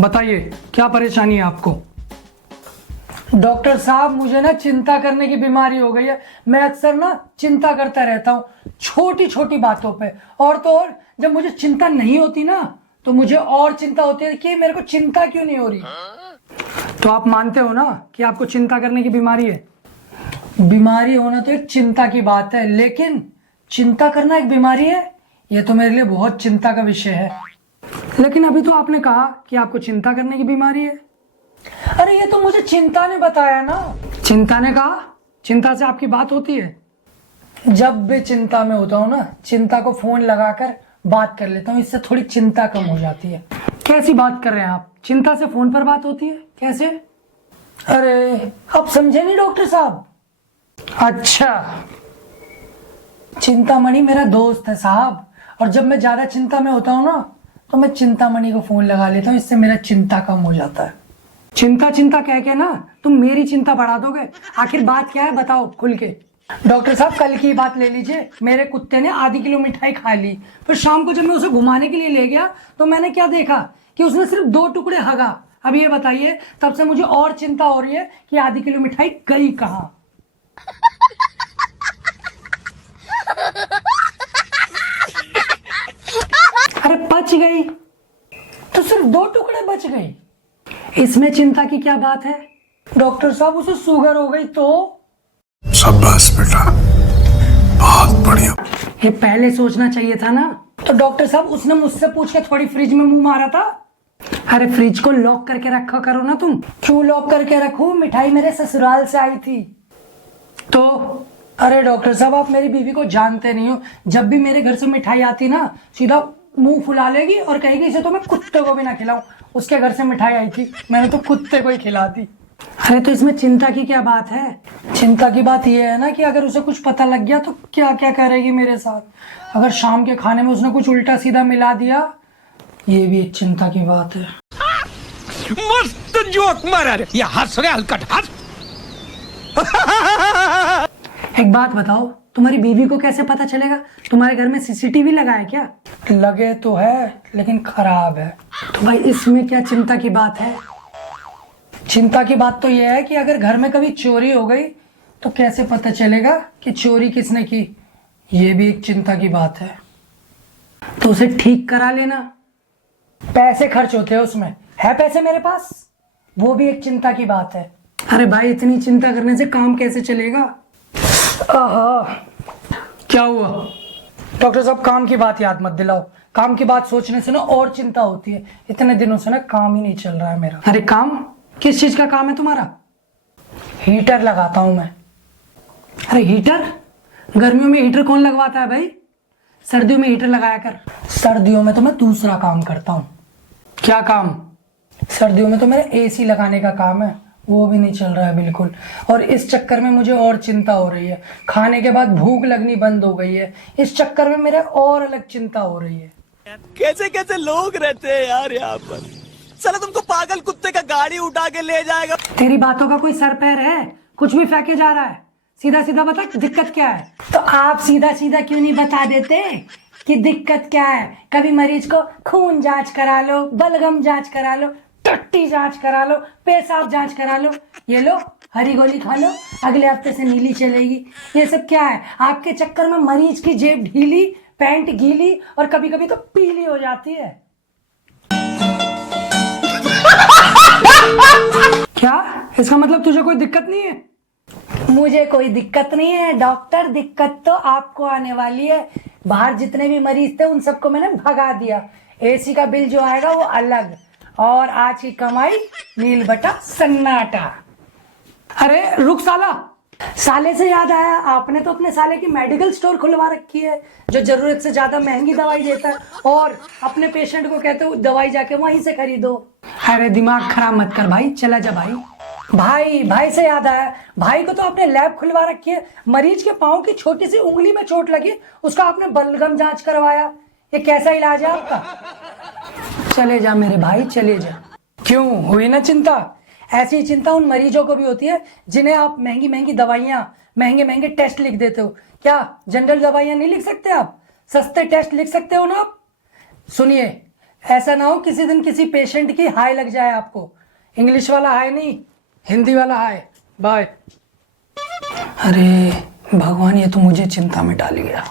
बताइए क्या परेशानी है आपको। डॉक्टर साहब, मुझे ना चिंता करने की बीमारी हो गई है। मैं अक्सर ना चिंता करता रहता हूँ छोटी छोटी बातों पे, और तो और जब मुझे चिंता नहीं होती ना तो मुझे और चिंता होती है कि मेरे को चिंता क्यों नहीं हो रही। तो आप मानते हो ना कि आपको चिंता करने की बीमारी है। बीमारी होना तो एक चिंता की बात है, लेकिन चिंता करना एक बीमारी है, यह तो मेरे लिए बहुत चिंता का विषय है। लेकिन अभी तो आपने कहा कि आपको चिंता करने की बीमारी है। अरे ये तो मुझे चिंता ने बताया ना। चिंता ने कहा? चिंता से आपकी बात होती है? जब भी चिंता में होता हूँ ना, चिंता को फोन लगाकर बात कर लेता हूँ, इससे थोड़ी चिंता कम हो जाती है। कैसी बात कर रहे हैं आप? चिंता से फोन पर बात होती है? कैसे? अरे आप समझे नहीं डॉक्टर साहब। अच्छा, चिंतामणि मेरा दोस्त है साहब, और जब मैं ज्यादा चिंता में होता हूँ ना तो मैं चिंतामणि को फोन लगा लेता हूँ, इससे मेरा चिंता कम हो जाता है। चिंता चिंता कह के ना तुम मेरी चिंता बढ़ा दोगे। आखिर बात क्या है बताओ खुल के। डॉक्टर साहब, कल की बात ले लीजिए। मेरे कुत्ते ने आधी किलो मिठाई खा ली, फिर शाम को जब मैं उसे घुमाने के लिए ले गया तो मैंने क्या देखा कि उसने सिर्फ 2 टुकड़े हगा। अब ये बताइए, तब से मुझे और चिंता हो रही है कि आधी किलो मिठाई गई कहाँ। अरे बच गई तो सिर्फ 2 टुकड़े बच गए, इसमें चिंता की क्या बात है? डॉक्टर साहब उसे शुगर हो गई तो। शाबाश बेटा, बहुत बढ़िया। ये पहले सोचना चाहिए था ना। तो डॉक्टर साहब उसने मुझसे पूछ के थोड़ी फ्रिज में मुंह मारा था। अरे फ्रिज को लॉक करके रखा करो ना तुम। क्यों लॉक करके रखूं? मिठाई मेरे ससुराल से आई थी तो। अरे डॉक्टर साहब, आप मेरी बीवी को जानते नहीं हो। जब भी मेरे घर से मिठाई आती ना, सीधा मुंह फुला लेगी और कहेगी इसे तो मैं कुत्ते को भी ना खिलाऊं। उसके घर से मिठाई आई थी, मैंने तो कुत्ते को ही खिला दी। अरे तो इसमें चिंता की क्या बात है? चिंता की बात यह है ना कि अगर उसे कुछ पता लग गया तो क्या क्या करेगी मेरे साथ। अगर शाम के खाने में उसने कुछ उल्टा सीधा मिला दिया, ये भी एक चिंता की बात है। मस्त जोक मारा रे, ये हंस रे हलकट हंस। एक बात बताओ, तुम्हारी बीवी को कैसे पता चलेगा? तुम्हारे घर में सीसीटीवी लगा है क्या? लगे तो है, लेकिन खराब है। तो भाई इसमें क्या चिंता की बात है? चिंता की बात तो यह है कि अगर घर में कभी चोरी हो गई तो कैसे पता चलेगा कि चोरी किसने की। ये भी एक चिंता की बात है। तो उसे ठीक करा लेना। पैसे खर्च होते हैं उसमें, है पैसे मेरे पास, वो भी एक चिंता की बात है। अरे भाई इतनी चिंता करने से काम कैसे चलेगा? आहा, क्या हुआ? डॉक्टर साहब काम की बात याद मत दिलाओ। काम की बात सोचने से ना और चिंता होती है। इतने दिनों से ना काम ही नहीं चल रहा है मेरा। अरे काम? किस चीज का काम है तुम्हारा? हीटर लगाता हूं मैं। अरे हीटर? गर्मियों में हीटर कौन लगवाता है भाई? सर्दियों में हीटर लगाया कर। सर्दियों में तो मैं दूसरा काम करता हूँ। क्या काम? सर्दियों में तो मेरा एसी लगाने का काम है, वो भी नहीं चल रहा है बिल्कुल। और इस चक्कर में मुझे और चिंता हो रही है। खाने के बाद भूख लगनी बंद हो गई है, इस चक्कर में मेरे और अलग चिंता हो रही है। कैसे कैसे लोग रहते हैं यार यहाँ पर। साला तुमको पागल कुत्ते का गाड़ी उठा के ले जाएगा। तेरी बातों का कोई सर पैर है? कुछ भी फेंके जा रहा है। सीधा सीधा बता दिक्कत क्या है। तो आप सीधा सीधा क्यों नहीं बता देते कि दिक्कत क्या है? कभी मरीज को खून जांच करा लो, बलगम जांच करा लो, टट्टी जांच करा लो, पेशाब जांच करा लो, ये लो हरी गोली खा लो, अगले हफ्ते से नीली चलेगी। ये सब क्या है? आपके चक्कर में मरीज की जेब ढीली, पैंट गीली और कभी कभी तो पीली हो जाती है। क्या? इसका मतलब तुझे कोई दिक्कत नहीं है? मुझे कोई दिक्कत नहीं है डॉक्टर, दिक्कत तो आपको आने वाली है। बाहर जितने भी मरीज थे उन सबको मैंने भगा दिया। एसी का बिल जो आएगा वो अलग, और आज की कमाई नील बटा सन्नाटा। अरे रुक साला। साले से याद आया, आपने तो अपने साले की मेडिकल स्टोर खुलवा रखी है जो जरूरत से ज्यादा महंगी दवाई देता है, और अपने पेशेंट को कहते हो दवाई जाके वहीं से खरीदो। अरे दिमाग खराब मत कर भाई, चला जा भाई। भाई से याद आया, भाई को तो आपने लैब खुलवा रखी है। मरीज के पांव की छोटी सी उंगली में चोट लगी, उसका आपने बलगम जांच करवाया। ये कैसा इलाज है आपका? चले जा मेरे भाई, चले जा। क्यों, हुई ना चिंता? ऐसी चिंता उन मरीजों को भी होती है जिन्हें आप महंगी महंगी दवाइयां, महंगे महंगे टेस्ट लिख देते हो। क्या जनरल दवाइयां नहीं लिख सकते आप? सस्ते टेस्ट लिख सकते हो ना आप? सुनिए, ऐसा ना हो किसी दिन किसी पेशेंट की हाई लग जाए आपको। इंग्लिश वाला हाई नहीं, हिंदी वाला हाई। बाय। अरे भगवान, ये तो मुझे चिंता में डाल गया।